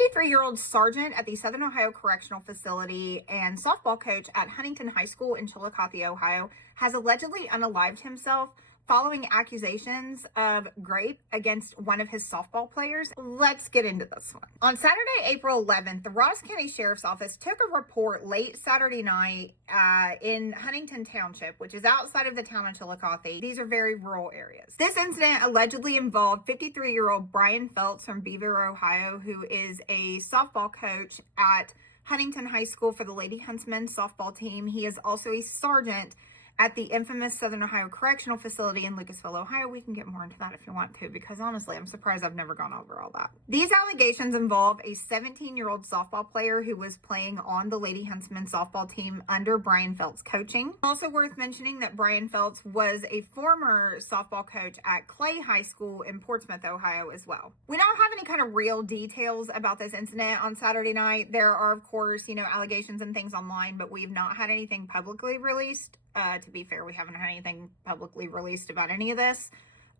53-year-old sergeant at the Southern Ohio Correctional Facility and softball coach at Huntington High School in Chillicothe, Ohio, has allegedly unalived himself following accusations of rape against one of his softball players. Let's get into this one. On Saturday, April 11th, the Ross County Sheriff's Office took a report late Saturday night in Huntington Township, which is outside of the town of Chillicothe. These are very rural areas. This incident allegedly involved 53-year-old Brian Feltz from Beaver, Ohio, who is a softball coach at Huntington High School for the Lady Huntsmen softball team. He is also a sergeant at the infamous Southern Ohio Correctional Facility in Lucasville, Ohio. We can get more into that if you want to, because honestly, I'm surprised I've never gone over all that. These allegations involve a 17-year-old softball player who was playing on the Lady Huntsmen softball team under Brian Feltz coaching. Also worth mentioning that Brian Feltz was a former softball coach at Clay High School in Portsmouth, Ohio as well. We don't have any kind of real details about this incident on Saturday night. There are, of course, allegations and things online, but we've not had anything publicly released. To be fair, we haven't had anything publicly released about any of this,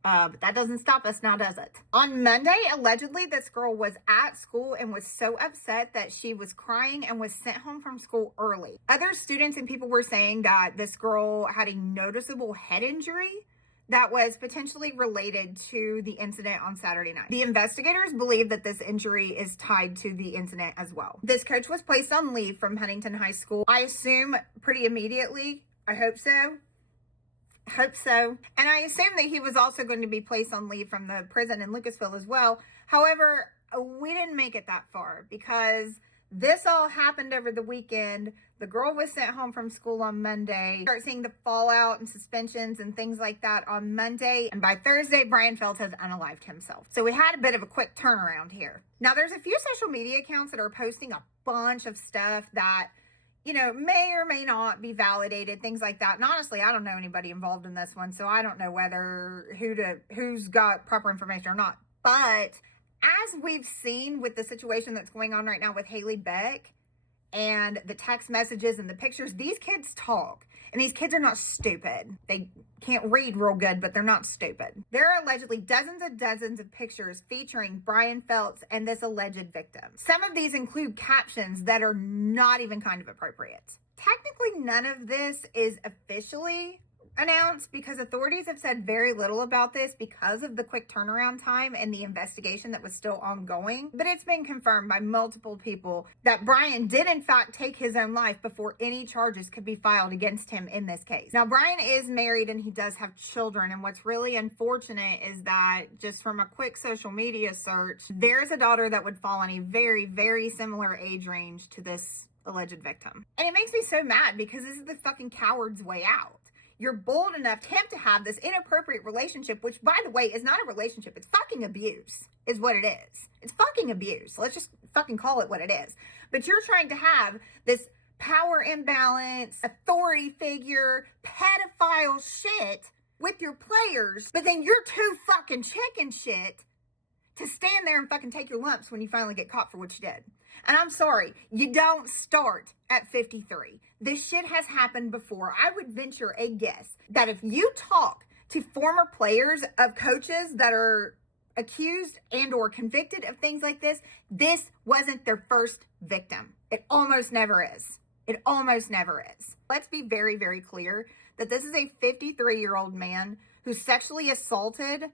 but that doesn't stop us now, does it? On Monday, allegedly, this girl was at school and was so upset that she was crying and was sent home from school early. Other students and people were saying that this girl had a noticeable head injury that was potentially related to the incident on Saturday night. The investigators believe that this injury is tied to the incident as well. This coach was placed on leave from Huntington High School, I assume pretty immediately. I hope so. And I assume that he was also going to be placed on leave from the prison in Lucasville as well. However, we didn't make it that far because this all happened over the weekend. The girl was sent home from school on Monday. Start seeing the fallout and suspensions and things like that on Monday. And by Thursday, Brian Feltz has unalived himself. So we had a bit of a quick turnaround here. Now, there's a few social media accounts that are posting a bunch of stuff that may or may not be validated, things like that. And honestly, I don't know anybody involved in this one, so I don't know who's got proper information or not. But as we've seen with the situation that's going on right now with Haley Beck and the text messages and the pictures, these kids talk. And these kids are not stupid. They can't read real good, but they're not stupid. There are allegedly dozens and dozens of pictures featuring Brian Feltz and this alleged victim. Some of these include captions that are not even kind of appropriate. Technically, none of this is officially announced because authorities have said very little about this because of the quick turnaround time and the investigation that was still ongoing. But it's been confirmed by multiple people that Brian did in fact take his own life before any charges could be filed against him in this case. Now, Brian is married and he does have children. And what's really unfortunate is that just from a quick social media search, there's a daughter that would fall in a very, very similar age range to this alleged victim. And it makes me so mad because this is the fucking coward's way out. You're bold enough to attempt to have this inappropriate relationship, which, by the way, is not a relationship. It's fucking abuse, is what it is. It's fucking abuse. Let's just fucking call it what it is. But you're trying to have this power imbalance, authority figure, pedophile shit with your players, but then you're too fucking chicken shit to stand there and fucking take your lumps when you finally get caught for what you did. And I'm sorry, you don't start at 53. This shit has happened before. I would venture a guess that if you talk to former players of coaches that are accused and or convicted of things like this wasn't their first victim. It almost never is. It almost never is. Let's be very, very clear that this is a 53-year-old man who sexually assaulted,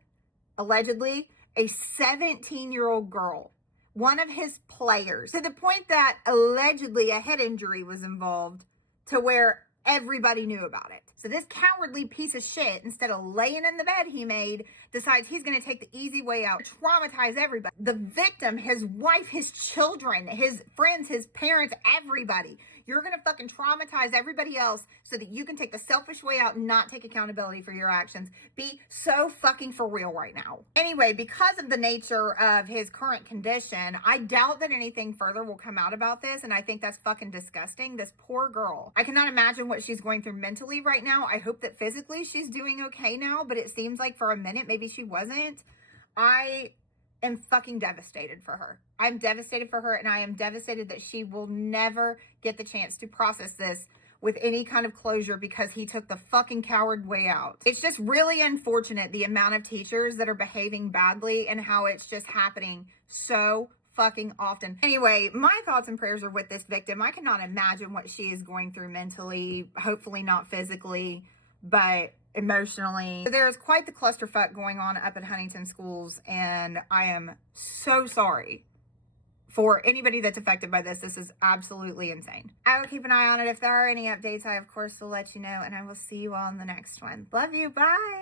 allegedly, a 17-year-old girl, one of his players, to the point that allegedly a head injury was involved to where everybody knew about it. So this cowardly piece of shit, instead of laying in the bed he made, decides he's going to take the easy way out, traumatize everybody. The victim, his wife, his children, his friends, his parents, everybody. You're going to fucking traumatize everybody else so that you can take the selfish way out and not take accountability for your actions. Be so fucking for real right now. Anyway, because of the nature of his current condition, I doubt that anything further will come out about this, and I think that's fucking disgusting. This poor girl. I cannot imagine what she's going through mentally right now. I hope that physically she's doing okay now, but it seems like for a minute maybe she wasn't. I am fucking devastated for her. I'm devastated for her, and I am devastated that she will never get the chance to process this with any kind of closure because he took the fucking coward way out. It's just really unfortunate the amount of teachers that are behaving badly and how it's just happening so fucking often. Anyway, my thoughts and prayers are with this victim. I cannot imagine what she is going through mentally, hopefully not physically, but emotionally. There's quite the clusterfuck going on up at Huntington schools, and I am so sorry for anybody that's affected by this. This is absolutely insane. I will keep an eye on it. If there are any updates, I of course will let you know, and I will see you all in the next one. Love you. Bye.